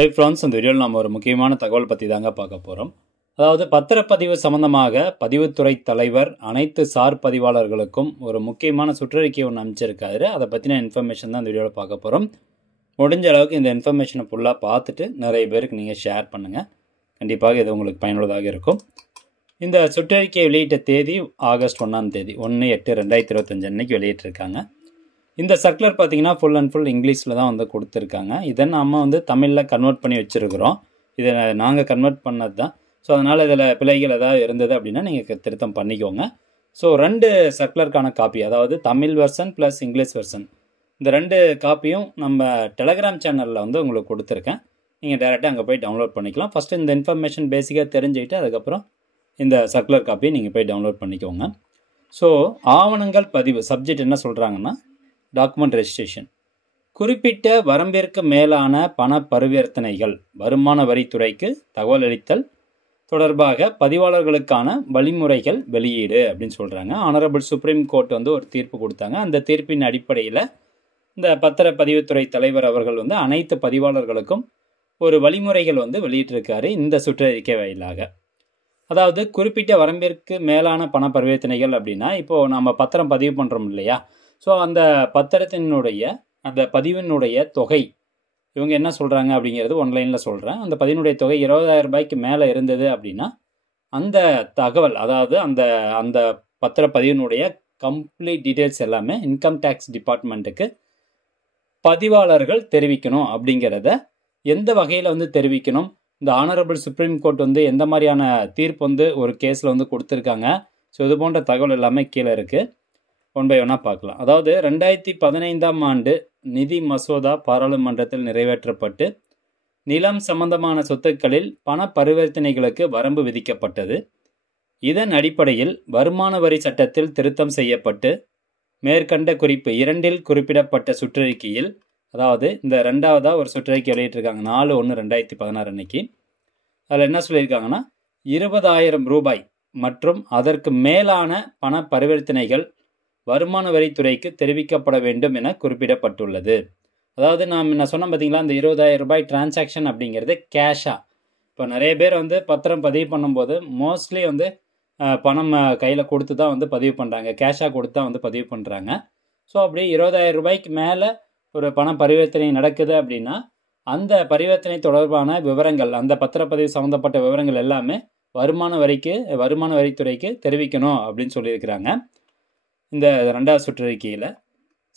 Hi friends, இந்த வீடியோவில் நம்ம ஒரு முக்கியமான தகவல் பற்றி தாங்க பார்க்க போகிறோம். அதாவது பத்திரப்பதிவு சம்பந்தமாக பதிவுத்துறை தலைவர் அனைத்து சார் பதிவாளர்களுக்கும் ஒரு முக்கியமான சுற்றறிக்கை ஒன்று அமைச்சிருக்காரு. அதை பற்றின இன்ஃபர்மேஷன் தான் இந்த வீடியோவில் பார்க்க போகிறோம். முடிஞ்ச அளவுக்கு இந்த இன்ஃபர்மேஷனை ஃபுல்லாக பார்த்துட்டு நிறைய பேருக்கு நீங்கள் ஷேர் பண்ணுங்கள். கண்டிப்பாக இது உங்களுக்கு பயனுள்ளதாக இருக்கும். இந்த சுற்றறிக்கை வெளியிட்ட தேதி ஆகஸ்ட் 1ஆம் தேதி 1/8/2025 அன்னைக்கு வெளியிட்டிருக்காங்க. இந்த சர்க்குலர் பார்த்தீங்கன்னா ஃபுல் அண்ட் ஃபுல் இங்கிலீஷில் தான் வந்து கொடுத்துருக்காங்க. இதை நம்ம வந்து தமிழில் கன்வெர்ட் பண்ணி வச்சுருக்கிறோம். இதை நாங்கள் கன்வெர்ட் பண்ணது தான். ஸோ அதனால் இதில் பிழைகள் ஏதாவது இருந்தது அப்படின்னா நீங்கள் திருத்தம் பண்ணிக்கோங்க. ஸோ 2 சர்க்குலருக்கான காப்பி, அதாவது Tamil version plus English version, இந்த 2 காப்பியும் நம்ம டெலகிராம் சேனலில் வந்து உங்களுக்கு கொடுத்துருக்கேன். நீங்கள் டைரெக்டாக அங்கே போய் டவுன்லோட் பண்ணிக்கலாம். ஃபஸ்ட்டு இந்த இன்ஃபர்மேஷன் பேசிக்காக தெரிஞ்சுக்கிட்டு அதுக்கப்புறம் இந்த சர்க்குலர் காப்பியை நீங்கள் போய் டவுன்லோட் பண்ணிக்கோங்க. ஸோ ஆவணங்கள் பதிவு சப்ஜெக்ட் என்ன சொல்கிறாங்கன்னா, டாக்குமெண்ட் ரெஜிஸ்ட்ரேஷன். குறிப்பிட்ட வரம்பிற்கு மேலான பண பரிவர்த்தனைகள் வருமான வரித்துறைக்கு தகவல் அளித்தல் தொடர்பாக பதிவாளர்களுக்கான வழிமுறைகள் வெளியீடு அப்படின்னு சொல்கிறாங்க. ஆனரபிள் சுப்ரீம் கோர்ட் வந்து ஒரு தீர்ப்பு கொடுத்தாங்க. அந்த தீர்ப்பின் அடிப்படையில் இந்த பத்திரப்பதிவுத்துறை தலைவர் அவர்கள் வந்து அனைத்து பதிவாளர்களுக்கும் ஒரு வழிமுறைகள் வந்து வெளியிட்டிருக்காரு இந்த சுற்றறிக்கை வாயிலாக. அதாவது குறிப்பிட்ட வரம்பிற்கு மேலான பண பரிவர்த்தனைகள் அப்படின்னா, இப்போது நம்ம பத்திரம் பதிவு பண்ணுறோம் இல்லையா, ஸோ அந்த பத்திரத்தினுடைய அந்த பதிவினுடைய தொகை இவங்க என்ன சொல்கிறாங்க அப்படிங்கிறது ஒன்லைனில் சொல்கிறேன். அந்த பதிவினுடைய தொகை 20,000 ரூபாய்க்கு மேலே இருந்தது அப்படின்னா அந்த தகவல், அதாவது அந்த அந்த பத்திரப்பதிவினுடைய கம்ப்ளீட் டீட்டெயில்ஸ் எல்லாமே இன்கம் டேக்ஸ் டிபார்ட்மெண்ட்டுக்கு பதிவாளர்கள் தெரிவிக்கணும். அப்படிங்கிறத எந்த வகையில் வந்து தெரிவிக்கணும், இந்த ஆனரபிள் சுப்ரீம் கோர்ட் வந்து எந்த மாதிரியான தீர்ப்பு வந்து ஒரு கேஸில் வந்து கொடுத்துருக்காங்க. ஸோ இது போன்ற தகவல் எல்லாமே கீழே இருக்குது. ஒன் பை ஒன்னாக பார்க்கலாம். அதாவது 2015ஆம் ஆண்டு நிதி மசோதா பாராளுமன்றத்தில் நிறைவேற்றப்பட்டு நிலம் சம்பந்தமான சொத்துக்களில் பண பரிவர்த்தனைகளுக்கு வரம்பு விதிக்கப்பட்டது. இதன் அடிப்படையில் வருமான வரி சட்டத்தில் திருத்தம் செய்யப்பட்டு மேற்கண்ட குறிப்பு 2இல் குறிப்பிடப்பட்ட சுற்றறிக்கையில், அதாவது இந்த 2ஆவதாக ஒரு சுற்றறிக்கை வெளியிட்டிருக்காங்க 4/1/2016 அன்னைக்கு. அதில் என்ன சொல்லியிருக்காங்கன்னா, 20,000 ரூபாய் மற்றும் அதற்கு மேலான பண பரிவர்த்தனைகள் வருமான வரித்துறைக்கு தெரிவிக்கப்பட வேண்டும் என குறிப்பிடப்பட்டுள்ளது. அதாவது நான் சொன்னேன் பார்த்தீங்களா, இந்த 20,000 ரூபாய் டிரான்சாக்ஷன் அப்படிங்கிறது கேஷாக. இப்போ நிறைய பேர் வந்து பத்திரம் பதிவு பண்ணும்போது மோஸ்ட்லி வந்து பணம் கையில் கொடுத்து தான் வந்து பதிவு பண்ணுறாங்க, கேஷாக கொடுத்து தான் வந்து பதிவு பண்ணுறாங்க. ஸோ அப்படி 20,000 ரூபாய்க்கு மேலே ஒரு பண பரிவர்த்தனை நடக்குது அப்படின்னா அந்த பரிவர்த்தனை தொடர்பான விவரங்கள், அந்த பத்திரப்பதிவு சம்மந்தப்பட்ட விவரங்கள் எல்லாமே வருமான வரித்துறைக்கு தெரிவிக்கணும் அப்படின்னு சொல்லியிருக்கிறாங்க. இந்த 2வது சுற்றறிக்கையில்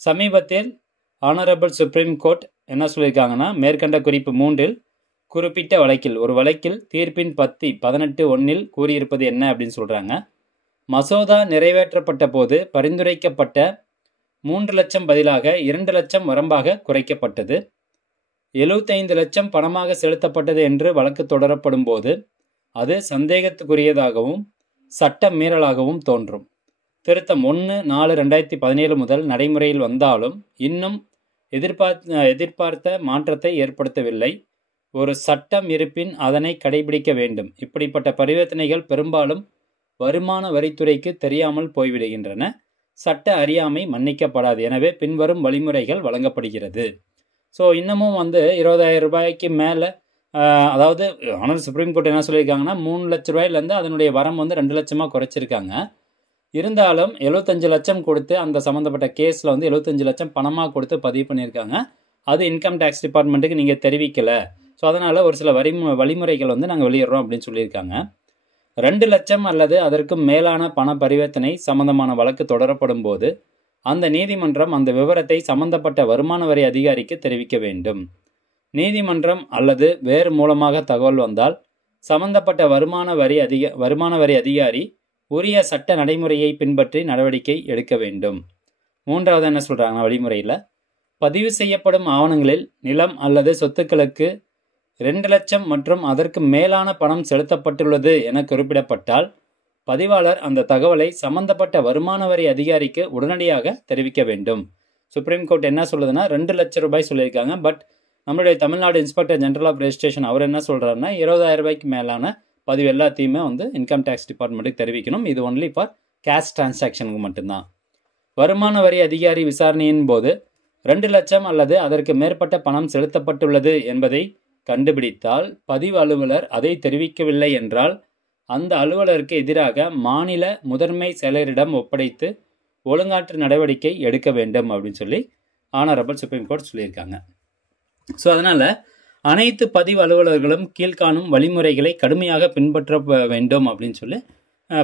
சமீபத்தில் ஆனரபிள் சுப்ரீம் கோர்ட் என்ன சொல்லியிருக்காங்கன்னா, மேற்கண்ட குறிப்பு 3இல் குறிப்பிட்ட வழக்கில் ஒரு வழக்கில் தீர்ப்பின் 18(1)ல் கூறியிருப்பது என்ன அப்படின்னு சொல்கிறாங்க. மசோதா நிறைவேற்றப்பட்ட போது பரிந்துரைக்கப்பட்ட 3 லட்சம் பதிலாக 2 லட்சம் வரம்பாக குறைக்கப்பட்டது. 75 லட்சம் பணமாக செலுத்தப்பட்டது என்று வழக்கு தொடரப்படும் போது அது சந்தேகத்துக்குரியதாகவும் சட்ட மீறலாகவும் தோன்றும். திருத்தம் 1/4/2017 முதல் நடைமுறையில் வந்தாலும் இன்னும் எதிர்பார்த்த மாற்றத்தை ஏற்படுத்தவில்லை. ஒரு சட்டம் இருப்பின் அதனை கடைபிடிக்க வேண்டும். இப்படிப்பட்ட பரிவர்த்தனைகள் பெரும்பாலும் வருமான வரித்துறைக்கு தெரியாமல் போய்விடுகின்றன. சட்ட அறியாமை மன்னிக்கப்படாது. எனவே பின்வரும் வழிமுறைகள் வழங்கப்படுகிறது. ஸோ இன்னமும் வந்து 20,000 ரூபாய்க்கு மேலே, அதாவது ஆனரபிள் சுப்ரீம் கோர்ட் என்ன சொல்லியிருக்காங்கன்னா, 3 லட்ச ரூபாயிலேருந்து அதனுடைய வரம் வந்து 2 லட்சமாக குறைச்சிருக்காங்க. இருந்தாலும் 75 லட்சம் கொடுத்து அந்த சம்மந்தப்பட்ட கேஸில் வந்து 75 லட்சம் பணமாக கொடுத்து பதிவு பண்ணியிருக்காங்க. அது இன்கம் டேக்ஸ் டிபார்ட்மெண்ட்டுக்கு நீங்கள் தெரிவிக்கலை. ஸோ அதனால் ஒரு சில வழிமுறைகள் வந்து நாங்கள் வெளியிடுறோம் அப்படின்னு சொல்லியிருக்காங்க. 2 லட்சம் அல்லது அதற்கு மேலான பண பரிவர்த்தனை சம்பந்தமான வழக்கு தொடரப்படும் போது அந்த நீதிமன்றம் அந்த விவரத்தை சம்பந்தப்பட்ட வருமான வரி அதிகாரிக்கு தெரிவிக்க வேண்டும். நீதிமன்றம் அல்லது வேறு மூலமாக தகவல் வந்தால் சம்பந்தப்பட்ட வருமான வரி அதிகாரி உரிய சட்ட நடைமுறையை பின்பற்றி நடவடிக்கை எடுக்க வேண்டும். 3வது என்ன சொல்கிறாங்க வழிமுறையில், பதிவு செய்யப்படும் ஆவணங்களில் நிலம் அல்லது சொத்துக்களுக்கு 2 லட்சம் மற்றும் அதற்கு மேலான பணம் செலுத்தப்பட்டுள்ளது என குறிப்பிடப்பட்டால் பதிவாளர் அந்த தகவலை சம்பந்தப்பட்ட வருமான வரி அதிகாரிக்கு உடனடியாக தெரிவிக்க வேண்டும். சுப்ரீம் கோர்ட் என்ன சொல்லுதுன்னா, 2 லட்சம் ரூபாய் சொல்லியிருக்காங்க. பட் நம்மளுடைய Tamil Nadu inspector general of registration அவர் என்ன சொல்கிறாருன்னா, 20,000 ரூபாய்க்கு மேலான பதிவு எல்லாத்தையுமே வந்து இன்கம் டேக்ஸ் டிபார்ட்மெண்ட்டுக்கு தெரிவிக்கணும். இது ஒன்லி ஃபார் கேஷ் டிரான்சாக்ஷனுக்கு மட்டும்தான். வருமான வரி அதிகாரி விசாரணையின் போது 2 லட்சம் அல்லது அதற்கு மேற்பட்ட பணம் செலுத்தப்பட்டுள்ளது என்பதை கண்டுபிடித்தால் பதிவு அலுவலர் அதை தெரிவிக்கவில்லை என்றால் அந்த அலுவலருக்கு எதிராக மாநில முதன்மை செயலரிடம் ஒப்படைத்து ஒழுங்காற்று நடவடிக்கை எடுக்க வேண்டும் அப்படின்னு சொல்லி ஆனரபிள் சுப்ரீம் கோர்ட் சொல்லியிருக்காங்க. ஸோ அதனால் அனைத்து பதிவு அலுவலர்களும் கீழ்காணும் வழிமுறைகளை கடுமையாக பின்பற்ற வேண்டும் அப்படின்னு சொல்லி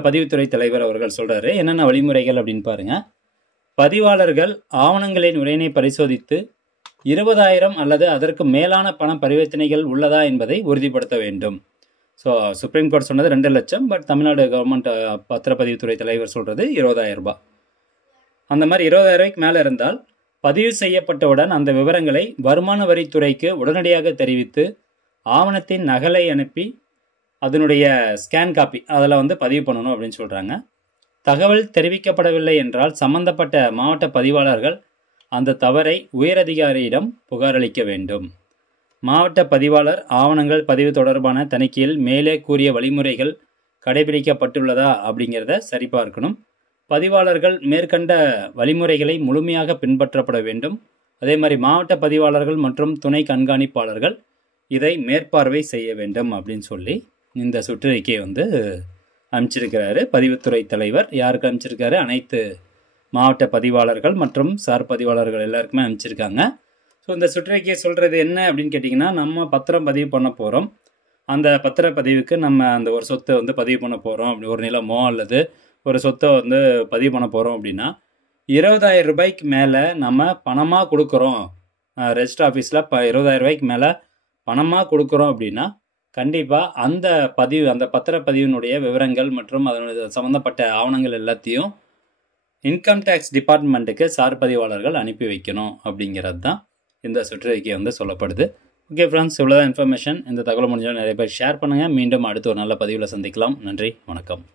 பதிவுத்துறை தலைவர் அவர்கள் சொல்கிறாரு. என்னென்ன வழிமுறைகள் அப்படின்னு பாருங்கள். பதிவாளர்கள் ஆவணங்களின் உரையினை பரிசோதித்து 20,000 அல்லது அதற்கு மேலான பண பரிவர்த்தனைகள் உள்ளதா என்பதை உறுதிப்படுத்த வேண்டும். ஸோ சுப்ரீம் கோர்ட் சொன்னது 2 லட்சம், பட் தமிழ்நாடு கவர்மெண்ட் பத்திரப்பதிவுத்துறை தலைவர் சொல்கிறது 20,000 ரூபாய். அந்த மாதிரி 20,000 ரூபாய்க்கு மேலே இருந்தால் பதிவு செய்யப்பட்டவுடன் அந்த விவரங்களை வருமான வரித்துறைக்கு உடனடியாக தெரிவித்து ஆவணத்தின் நகலை அனுப்பி அதனுடைய ஸ்கேன் காப்பி அதில் பதிவு பண்ணணும் அப்படின்னு சொல்கிறாங்க. தகவல் தெரிவிக்கப்படவில்லை என்றால் சம்பந்தப்பட்ட மாவட்ட பதிவாளர்கள் அந்த தவறை உயரதிகாரியிடம் புகாரளிக்க வேண்டும். மாவட்ட பதிவாளர் ஆவணங்கள் பதிவு தொடர்பான தணிக்கையில் மேலே கூறிய வழிமுறைகள் கடைபிடிக்கப்பட்டுள்ளதா அப்படிங்கிறத சரிபார்க்கணும். பதிவாளர்கள் மேற்கண்ட வழிமுறைகளை முழுமையாக பின்பற்றப்பட வேண்டும். அதே மாதிரி மாவட்ட பதிவாளர்கள் மற்றும் துணை கண்காணிப்பாளர்கள் இதை மேற்பார்வை செய்ய வேண்டும் அப்படின்னு சொல்லி இந்த சுற்றறிக்கையை அமைச்சிருக்கிறாரு பதிவுத்துறை தலைவர். யாருக்கு அமைச்சிருக்காரு? அனைத்து மாவட்ட பதிவாளர்கள் மற்றும் சார் பதிவாளர்கள் எல்லாருக்குமே அமைச்சிருக்காங்க. ஸோ இந்த சுற்றறிக்கையை சொல்கிறது என்ன அப்படின்னு கேட்டிங்கன்னா, நம்ம பத்திரம் பதிவு பண்ண போகிறோம். அந்த பத்திரப்பதிவுக்கு நம்ம அந்த ஒரு சொத்தை பதிவு பண்ண போகிறோம். அப்படி ஒரு நிலமோ அல்லது ஒரு சொத்தை பதிவு பண்ண போகிறோம் அப்படின்னா 20,000 ரூபாய்க்கு மேலே நம்ம பணமாக கொடுக்குறோம். ரெஜிஸ்டர் ஆஃபீஸில் 20,000 ரூபாய்க்கு மேலே பணமாக கொடுக்குறோம் அப்படின்னா கண்டிப்பாக அந்த பத்திரப்பதிவினுடைய விவரங்கள் மற்றும் அதனுடைய சம்மந்தப்பட்ட ஆவணங்கள் எல்லாத்தையும் இன்கம் டேக்ஸ் டிபார்ட்மெண்ட்டுக்கு சார் பதிவாளர்கள் அனுப்பி வைக்கணும் அப்படிங்கிறது தான் இந்த சுற்றறிக்கை சொல்லப்படுது. ஓகே ஃப்ரெண்ட்ஸ், இவ்வளோதான் இன்ஃபர்மேஷன். இந்த தகவல் முடிஞ்சாலும் நிறைய பேர் ஷேர் பண்ணுங்கள். மீண்டும் அடுத்த ஒரு நல்ல பதிவில் சந்திக்கலாம். நன்றி, வணக்கம்.